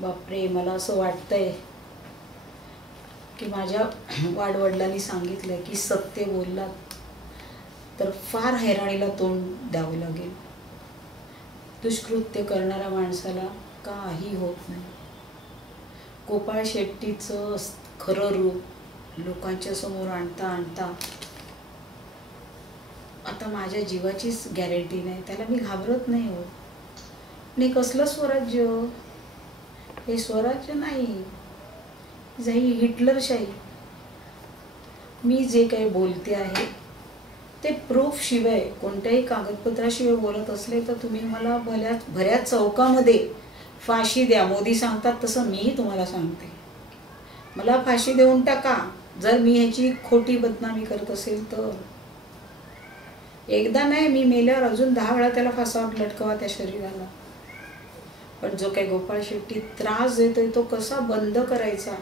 बापरे, मला असं वाटतंय की माझ्या वाडवडिलांनी सांगितलंय की सत्य बोललात तर फार हैराणीला तोंड द्यावं लागेल. दुष्कृत्य करणाऱ्या माणसाला काही होत नाही. गोपाळ शेट्टीचं खरं रूप लोकांच्या समोर आणता आणता आता माझ्या जीवाचीच गॅरंटी नाही. त्याला मी घाबरत नाही हो. आणि कसलं स्वराज्य? हे स्वराज्य नाही, जाई हिटलरशाही. मी जे काही बोलते आहे ते प्रूफ शिवाय, कोणत्याही कागदपत्राशिवाय बोलत असले तर तुम्ही मला भऱ्या चौकामध्ये फाशी द्या. मोदी सांगतात तसं मीही तुम्हाला सांगते. मला फाशी देऊन टाका जर मी ह्याची खोटी बदनामी करत असेल तर. एकदा नाही, मी मेल्यावर अजून 10 वेळा त्याला फासावर लटकवा त्या शरीराला. पण जो काही गोपाळ शेट्टी त्रास देतोय तो कसा बंद करायचा?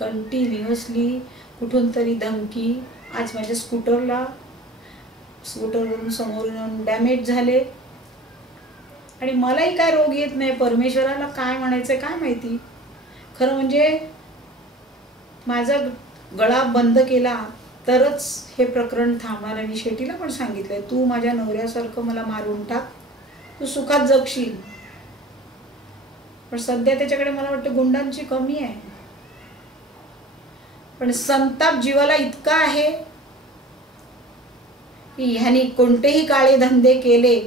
कंटिन्युअसली कुठून तरी धमकी. आज माझ्या स्कूटरवरून समोरून डॅमेज झाले आणि मलाही काय रोग येत नाही. परमेश्वराला काय म्हणायचं काय माहिती. खरं म्हणजे माझा गळा बंद केला तरच हे प्रकरण थांबणार. मी शेट्टीला पण सांगितलंय, तू माझ्या नवऱ्यासारखं मला मारून टाक, तू सुखात जगशील. पण सध्या त्याच्याकडे मला वाटतं गुंडांची कमी आहे. पण संताप जीवाला इतका आहे की ह्यानी कोणतेही काळे धंदे केले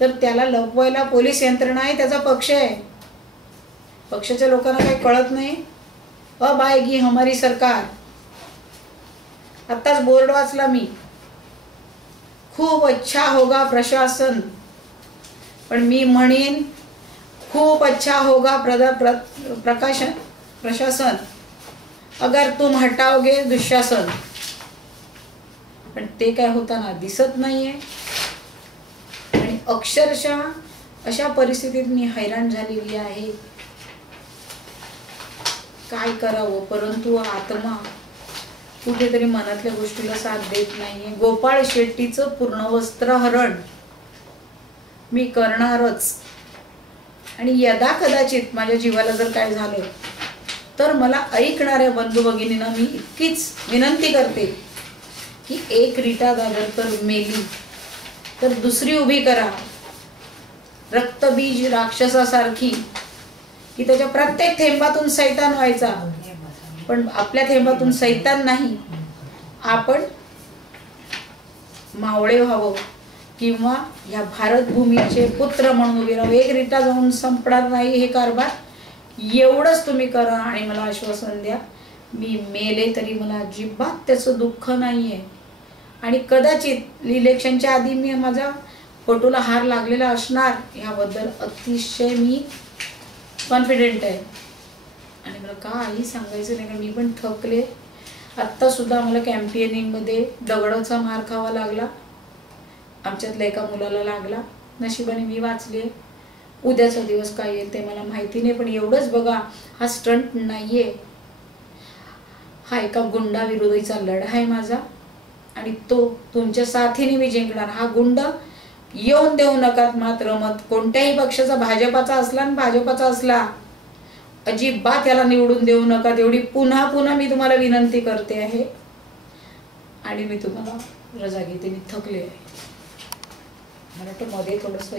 तर त्याला लपवायला पोलीस यंत्रणा आहे, त्याचा पक्ष आहे. पक्षाच्या लोकांना काही कळत नाही. अब आएगी हमारी सरकार. आत्ताच बोर्ड वाचला मी, खूप अच्छा होगा प्रशासन. पण मी म्हणेन खूप अच्छा होगा प्रशासन अगर तुम हटाओगे दुःशासन. पण ते काय होताना दिसत नाहीये. आणि अक्षरशः अशा परिस्थितीत मी हैराण झालेली आहे. काय करावं, परंतु आत्मा कुठेतरी मनातल्या गोष्टीला साथ देत नाहीये. गोपाळ शेट्टीचं पूर्णवस्त्रहरण मी करणारच. आणि यदा कदाचित माझ्या जीवाला जर काय झालं तर मला ऐकणाऱ्या बंधू भगिनींना मी इतकीच विनंती करते की एक रीटा दादरकर मेली तर दुसरी उभी करा, रक्तबीज राक्षसासारखी, की त्याच्या प्रत्येक थेंबातून सैतान व्हायचा. पण आपल्या थेंबातून सैतान नाही, आपण मावळे व्हावं किंवा या भारतभूमीचे पुत्र म्हणून उभे राहावं. एक रीटा जाऊन संपणार नाही हे कारभार. एवढंच तुम्ही करा आणि मला आश्वासन द्या, मी मेले तरी मला अजिबात त्याचं दुःख नाहीये. आणि कदाचित इलेक्शनच्या आधी मी माझा फोटोला हार लागलेला असणार याबद्दल अतिशय मी कॉन्फिडेंट आहे. आणि मला काही सांगायचं नाही, कारण मी पण थकले. आत्ता सुद्धा मला कॅम्पेनिंगमध्ये दगडाचा मार खावा लागला. आमच्यातल्या एका मुलाला लागला. नशिबाने मी वाचले. उद्याचा दिवस काय येईल ते मला माहिती नाही. पण एवढंच बघा, हा स्टंट नाहीये, हा एका गुंडाविरोधीचा लढा आहे माझा. आणि तो तुमच्या साथीने मी जिंकणार. हा गुंड येऊन देऊ नकात मात्र मत. कोणत्याही पक्षाचा, भाजपाचा असला आणि भाजपाचा असला, अजिबात याला निवडून देऊ नका. तेवढी पुन्हा पुन्हा मी तुम्हाला विनंती करते आहे. आणि मी तुम्हाला रजा घेते, मी थकले आहे. मला वाटतं मध्ये थोडंसं